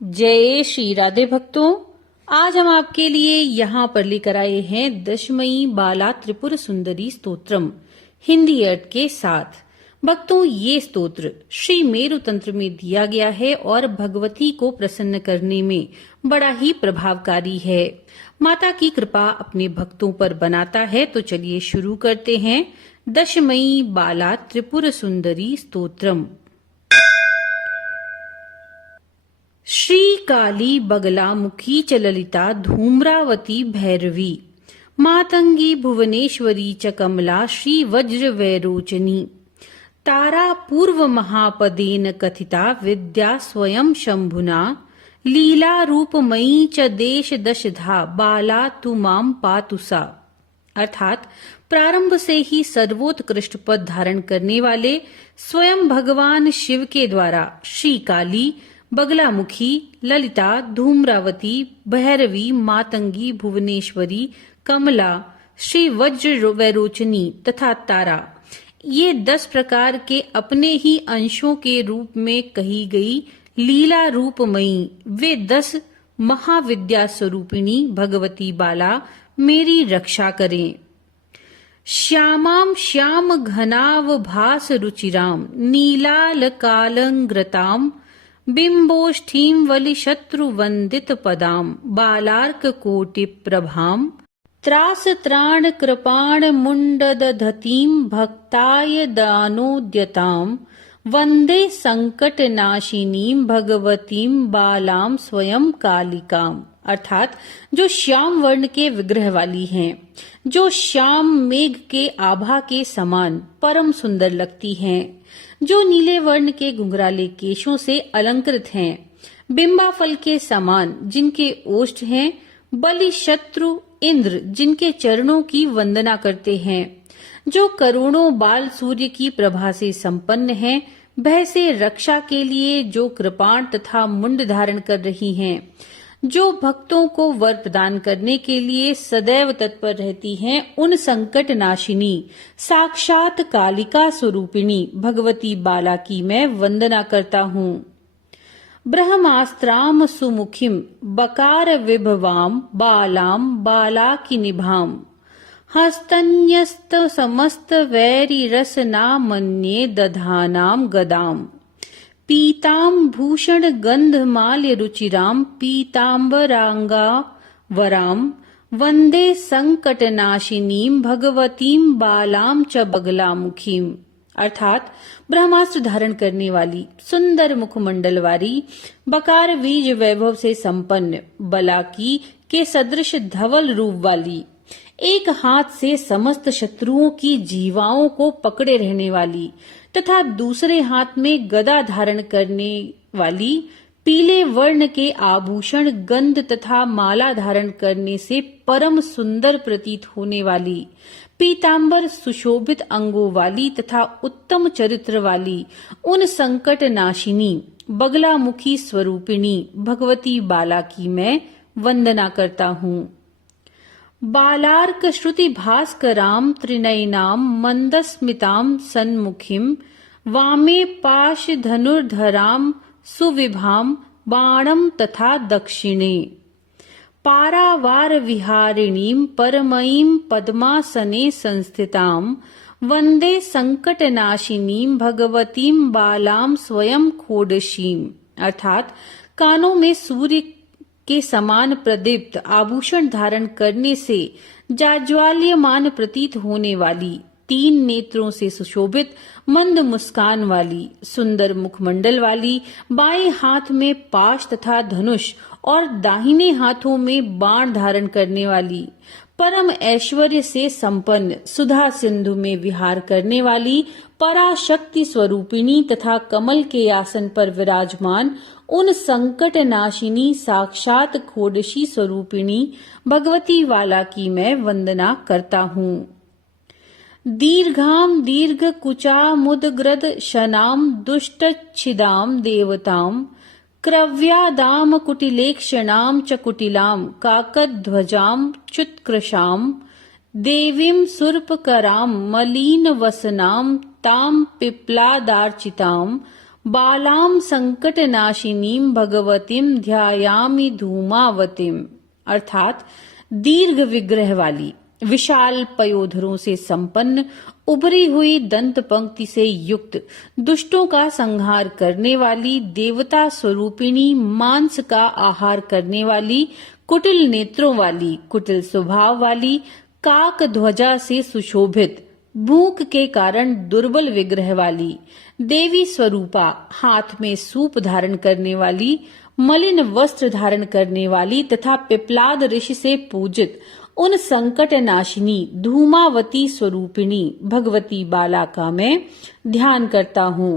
जय श्री राधे भक्तों, आज हम आपके लिए यहाँ पर लेकर आए हैं दशमयी बाला त्रिपुर सुंदरी स्तोत्रम हिंदी अर्थ के साथ। भक्तों, ये स्तोत्र श्री मेरु तंत्र में दिया गया है और भगवती को प्रसन्न करने में बड़ा ही प्रभावकारी है। माता की कृपा अपने भक्तों पर बनाता है। तो चलिए शुरू करते हैं दशमयी बाला त्रिपुर सुंदरी स्तोत्रम। श्री काली बगलामुखी च ललिता धूम्रावती भैरवी मातंगी भुवनेश्वरी च कमला श्री वज्र वैरोचनी तारा पूर्व महापदेन कथिता विद्या स्वयं शंभुना लीला रूपमयी च देश दशधा बाला तु माम पातुसा। अर्थात प्रारंभ से ही सर्वोत्कृष्ट पद धारण करने वाले स्वयं भगवान शिव के द्वारा श्री काली, बगलामुखी, ललिता, धूम्रावती, भैरवी, मातंगी, भुवनेश्वरी, कमला, श्री वज्र वैरोचनी तथा तारा, ये 10 प्रकार के अपने ही अंशों के रूप में कही गई लीला रूपमयी वे 10 महाविद्या स्वरूपिणी भगवती बाला मेरी रक्षा करें। श्यामां श्याम घनाव भास रुचिराम नीलाल कालंग्रताम बिंबोष्ठीं वलि शत्रु वंदित पदाम बालार्क कोटि प्रभाम त्रास त्राण कृपाण मुंडदधतीं भक्ताय दानोद्यताम वंदे संकट नाशिनीं भगवतीं बालाम स्वयं कालिकाम। अर्थात जो श्याम वर्ण के विग्रह वाली हैं, जो श्याम मेघ के आभा के समान परम सुंदर लगती हैं, जो नीले वर्ण के घुंघराले केशों से अलंकृत हैं, बिंबा फल के समान जिनके ओष्ठ हैं, बलि शत्रु इंद्र जिनके चरणों की वंदना करते हैं, जो करोड़ों बाल सूर्य की प्रभा से संपन्न हैं, भय से रक्षा के लिए जो कृपाण तथा मुंड धारण कर रही हैं, जो भक्तों को वर प्रदान करने के लिए सदैव तत्पर रहती हैं, उन संकट नाशिनी साक्षात कालिका स्वरूपिणी भगवती बाला की मैं वंदना करता हूँ। ब्रह्मास्त्राम सुमुखिम बकार विभवाम बालाम बाला की निभाम हस्तन्यस्त समस्त वैरी रस नामन्ये दधानाम गदाम पीताम भूषण गंधमाल्य रुचिराम पीतांबरांगा वराम वंदे संकटनाशिनीं भगवतीं बालाम च बगलामुखीम। अर्थात ब्रह्मास्त्र धारण करने वाली, सुंदर मुखमंडल वाली, बकार बीज वैभव से संपन्न, बलाकी के सदृश धवल रूप वाली, एक हाथ से समस्त शत्रुओं की जीवाओं को पकड़े रहने वाली तथा दूसरे हाथ में गदा धारण करने वाली, पीले वर्ण के आभूषण गंध तथा माला धारण करने से परम सुंदर प्रतीत होने वाली, पीतांबर सुशोभित अंगों वाली तथा उत्तम चरित्र वाली, उन संकट नाशिनी बगलामुखी स्वरूपिणी भगवती बाला की मैं वंदना करता हूँ। बालार्क श्रुति भास्कराम त्रिनयनाम मंदस्मिताम सन्मुखीम वामे पाश धनुर्धराम सुविभाम बाणम तथा दक्षिणे पारावार विहारिणीं परमयीं पद्मासने संस्थितां वंदे संकटनाशिनीं भगवतीं बालाम स्वयं खोडशीम। अर्थात कानों में सूर्य के समान प्रदीप्त आभूषण धारण करने से जाज्वल्यमान प्रतीत होने वाली, 3 नेत्रों से सुशोभित मंद मुस्कान वाली, सुंदर मुखमंडल वाली, बाएं हाथ में पाश तथा धनुष और दाहिने हाथों में बाण धारण करने वाली, परम ऐश्वर्य से संपन्न, सुधा सिंधु में विहार करने वाली, पराशक्ति स्वरूपिणी तथा कमल के आसन पर विराजमान, उन संकट नाशिनी साक्षात खोडशी स्वरूपिणी भगवती वाला की मैं वंदना करता हूँ। दीर्घाम दीर्घ कुचा मुदग्रद शनाम दुष्टच्छिदाम देवताम क्रव्यादाम कुटिलेक्षणाम च कुटिलाम काकध्वजाम च्युत्कृशाम देवीं सुर्पकराम मलीन वसनाम ताम पिप्लादार्चिताम बालाम संकटनाशिनीम भगवतीम ध्यायामि धूमावतीम। अर्थात दीर्घ विग्रह वाली, विशाल पयोधरों से संपन्न, उभरी हुई दंत पंक्ति से युक्त, दुष्टों का संहार करने वाली, देवता स्वरूपिणी, मांस का आहार करने वाली, कुटिल नेत्रों वाली, कुटिल स्वभाव वाली, काक ध्वजा से सुशोभित, भूख के कारण दुर्बल विग्रह वाली, देवी स्वरूपा, हाथ में सूप धारण करने वाली, मलिन वस्त्र धारण करने वाली तथा पिप्लाद ऋषि से पूजित उन संकट नाशिनी धूमावती स्वरूपिणी भगवती बाला का मैं ध्यान करता हूँ।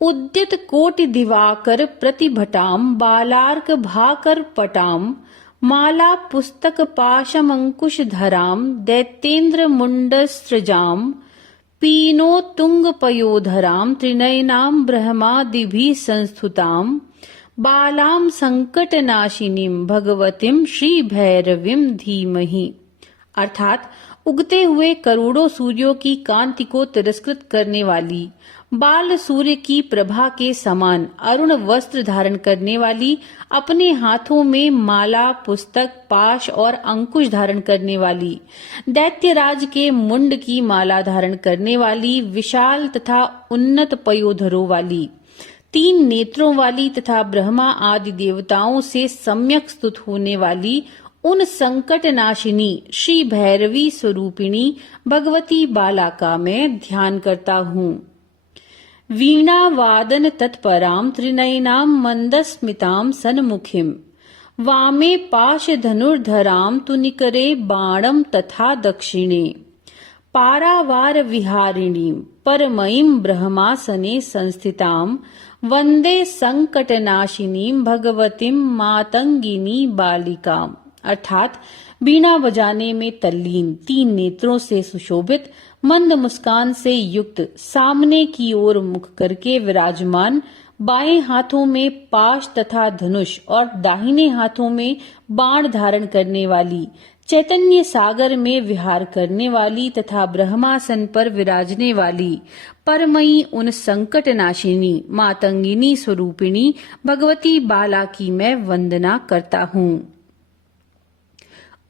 उद्यत कोटि दिवाकर प्रतिभटाम बालार्क भाकर पटाम माला पुस्तक पाशमंकुश धराम दैत्येन्द्र मुंडस्त्रजाम पीनो तुंग पयोधराम त्रिनयनाम ब्रह्मादिभि संस्तुताम बालाम संकटनाशिनीम भगवतीम श्री भैरवीम धीमहि। अर्थात उगते हुए करोड़ों सूर्यों की कांति को तिरस्कृत करने वाली, बाल सूर्य की प्रभा के समान अरुण वस्त्र धारण करने वाली, अपने हाथों में माला, पुस्तक, पाश और अंकुश धारण करने वाली, दैत्यराज के मुंड की माला धारण करने वाली, विशाल तथा उन्नत पयोधरों वाली, 3 नेत्रों वाली तथा ब्रह्मा आदि देवताओं से सम्यक स्तुत होने वाली उन संकट नाशिनी श्री भैरवी स्वरूपिणी भगवती बाला का मैं ध्यान करता हूँ। वीणा वादन तत्पराम त्रिनयनाम मंदस्मिताम सन्मुखीम वामे पाश धनुर्धराम तुनिकरे बाणम तथा दक्षिणे पारावार विहारिणीं परमयीं ब्रह्मासने संस्थितां वंदे संकटनाशिनीं भगवतीं मातंगिनी बालिकाम्। अर्थात बीणा बजाने में तल्लीन, 3 नेत्रों से सुशोभित, मंद मुस्कान से युक्त, सामने की ओर मुख करके विराजमान, बाएं हाथों में पाश तथा धनुष और दाहिने हाथों में बाण धारण करने वाली, चैतन्य सागर में विहार करने वाली तथा ब्रह्मासन पर विराजने वाली, परमयी उन संकट नाशिनी मातंगिनी स्वरूपिणी भगवती बाला की मैं वंदना करता हूँ।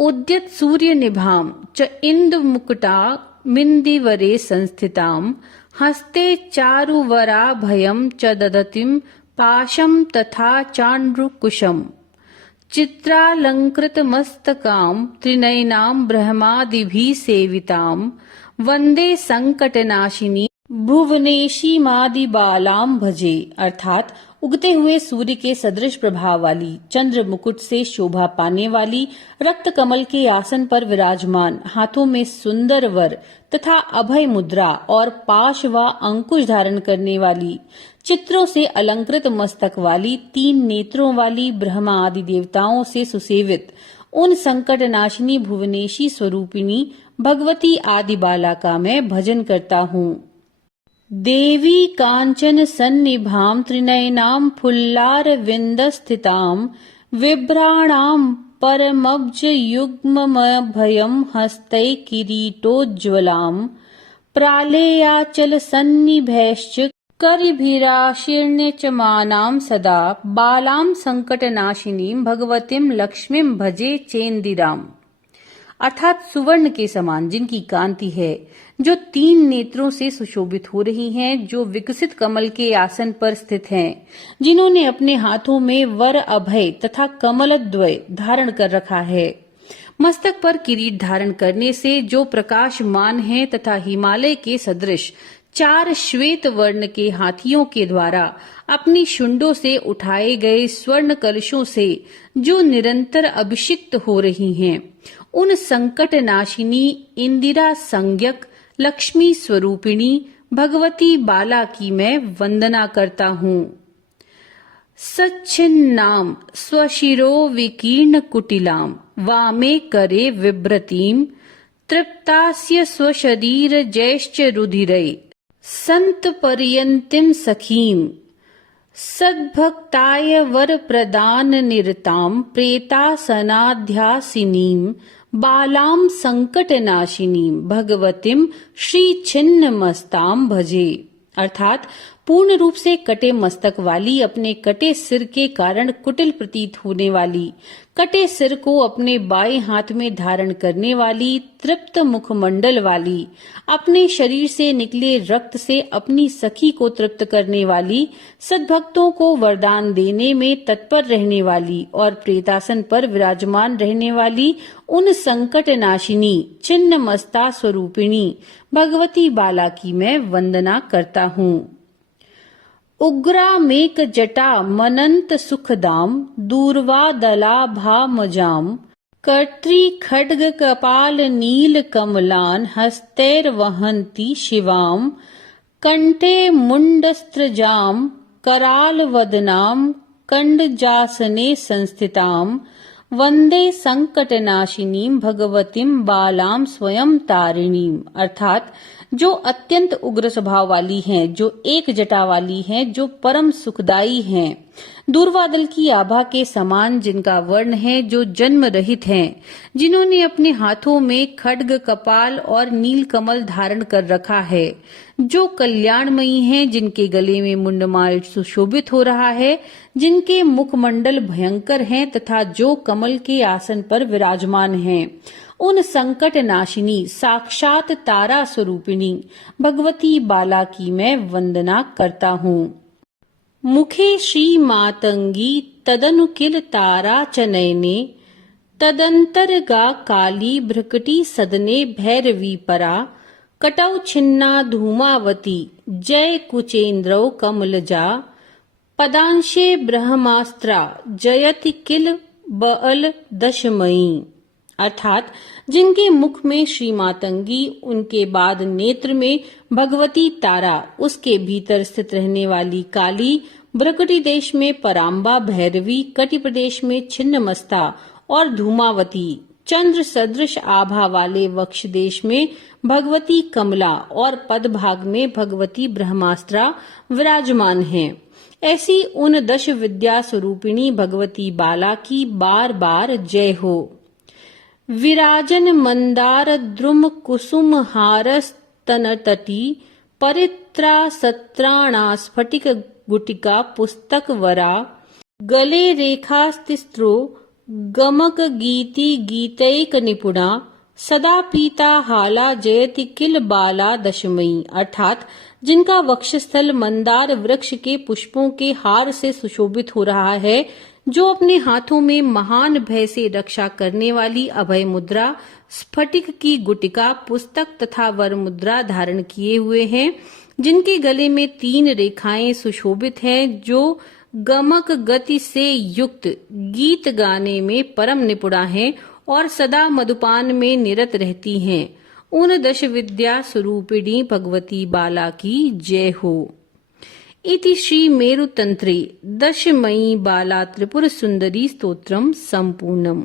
उद्यत सूर्य निभाम च इंदु मुकुटा मिंदिवरे संस्थिताम हस्ते चारुवराभयम च ददतिम पाशम तथा चांड्रुकुशम चित्रालंकृत मस्तकाम त्रिनयनाम ब्रह्मादिभि सेविताम वंदे संकटनाशिनी भुवनेशी मादि बालाम भजे। अर्थात उगते हुए सूर्य के सदृश प्रभाव वाली, चंद्र मुकुट से शोभा पाने वाली, रक्त कमल के आसन पर विराजमान, हाथों में सुंदर वर तथा अभय मुद्रा और पाश व अंकुश धारण करने वाली, चित्रों से अलंकृत मस्तक वाली, 3 नेत्रों वाली, ब्रह्मा आदि देवताओं से सुसेवित उन संकट नाशिनी भुवनेशी स्वरूपिणी भगवती आदि बाला का मैं भजन करता हूँ। देवी कांचन सन्निभाम त्रिनयनाम फुल्लार विंदस्थिताम विभ्राणाम परमब्ज युग्ममभयम हस्तै किरीटोज्ज्वलाम प्रालेयाचल सन्निभैश्च करिभिराशीर्ण्य च मानाम सदा बालाम संकटनाशिनीम भगवतीम लक्ष्मीम भजे चेन्दिराम। अर्थात सुवर्ण के समान जिनकी कांति है, जो 3 नेत्रों से सुशोभित हो रही हैं, जो विकसित कमल के आसन पर स्थित हैं, जिन्होंने अपने हाथों में वर अभय तथा कमलद्वय धारण कर रखा है, मस्तक पर किरीट धारण करने से जो प्रकाशमान है तथा हिमालय के सदृश 4 श्वेत वर्ण के हाथियों के द्वारा अपनी शुंडों से उठाए गए स्वर्ण कलशों से जो निरंतर अभिषिक्त हो रही हैं, उन संकट नाशिनी इंदिरा संज्ञक लक्ष्मी स्वरूपिणी भगवती बाला की मैं वंदना करता हूँ। सच्छिन्नाम स्वशिरो विकीर्ण कुटिलाम वामे करे विभ्रतीम तृप्तास्य स्वशरीर जैश्च रुधिरे संत पर्यन्तिम सखीम सद्भक्ताय वर प्रदान निरताम प्रेतासनाध्यासिनीम बालाम संकटनाशिनीम भगवतीम श्री छिन्नमस्ताम भजे। अर्थात पूर्ण रूप से कटे मस्तक वाली, अपने कटे सिर के कारण कुटिल प्रतीत होने वाली, कटे सिर को अपने बाएं हाथ में धारण करने वाली, तृप्त मुखमंडल वाली, अपने शरीर से निकले रक्त से अपनी सखी को तृप्त करने वाली, सद्भक्तों को वरदान देने में तत्पर रहने वाली और प्रेतासन पर विराजमान रहने वाली उन संकट नाशिनी छिन्न मस्ता स्वरूपिणी भगवती बाला की मैं वंदना करता हूँ। उग्रा मेक जटा मनंत सुखदाम, दूर्वा दला भामजाम, कर्त्री खड्ग कपाल नील कमलान, हस्तैर वहंती शिवाम, कंठे मुंडस्त्रजाम, कराल वदनाम, कंडजासने संस्थिताम, वंदे संकटनाशिनीम भगवतीम बालाम स्वयं तारिणीम। अर्थात जो अत्यंत उग्र स्वभाव वाली हैं, जो एक जटा वाली हैं, जो परम सुखदाई हैं, दूर्वादल की आभा के समान जिनका वर्ण है, जो जन्म रहित हैं, जिन्होंने अपने हाथों में खड्ग कपाल और नील कमल धारण कर रखा है, जो कल्याणमयी हैं, जिनके गले में मुंडमाल सुशोभित हो रहा है, जिनके मुखमंडल भयंकर हैं तथा जो कमल के आसन पर विराजमान हैं, उन संकट नाशिनी साक्षात तारा स्वरूपिणी भगवती बाला की मैं वंदना करता हूँ। मुखे श्री मातंगी तदनुकिल तारा चनयने, तदंतरगा काली भ्रकटी सदने भैरवी परा, कटौ छिन्ना धूमावती जय कुचेन्द्रौ कमलजा, पदांशे ब्रह्मास्त्रा जयति किल बअल दशमयी। अर्थात जिनके मुख में श्री मातंगी, उनके बाद नेत्र में भगवती तारा, उसके भीतर स्थित रहने वाली काली, ब्रकटी देश में पराम्बा भैरवी, कटि प्रदेश में छिन्नमस्ता और धूमावती, चंद्र सदृश आभा वाले वक्ष देश में भगवती कमला और पदभाग में भगवती ब्रह्मास्त्रा विराजमान हैं। ऐसी उन दश विद्या स्वरूपिणी भगवती बाला की बार बार जय हो। विराजन मंदार द्रुम कुसुम हारस तनतटी, परित्रा सत्राणा स्फटिक गुटिका पुस्तक वरा, गले रेखास्तिस्त्रो गमक गीति गीतैक निपुणा, सदा पीता हाला जयति किल बाला दशमयी। अर्थात जिनका वक्षस्थल मंदार वृक्ष के पुष्पों के हार से सुशोभित हो रहा है, जो अपने हाथों में महान भय से रक्षा करने वाली अभय मुद्रा, स्फटिक की गुटिका, पुस्तक तथा वर मुद्रा धारण किए हुए हैं, जिनके गले में 3 रेखाएं सुशोभित हैं, जो गमक गति से युक्त गीत गाने में परम निपुणा हैं और सदा मधुपान में निरत रहती हैं, उन दश विद्या स्वरूपिणी भगवती बाला की जय हो। इति श्री मेरुतंत्रे दशमयी बाला त्रिपुर सुंदरी स्तोत्रम संपूर्णम।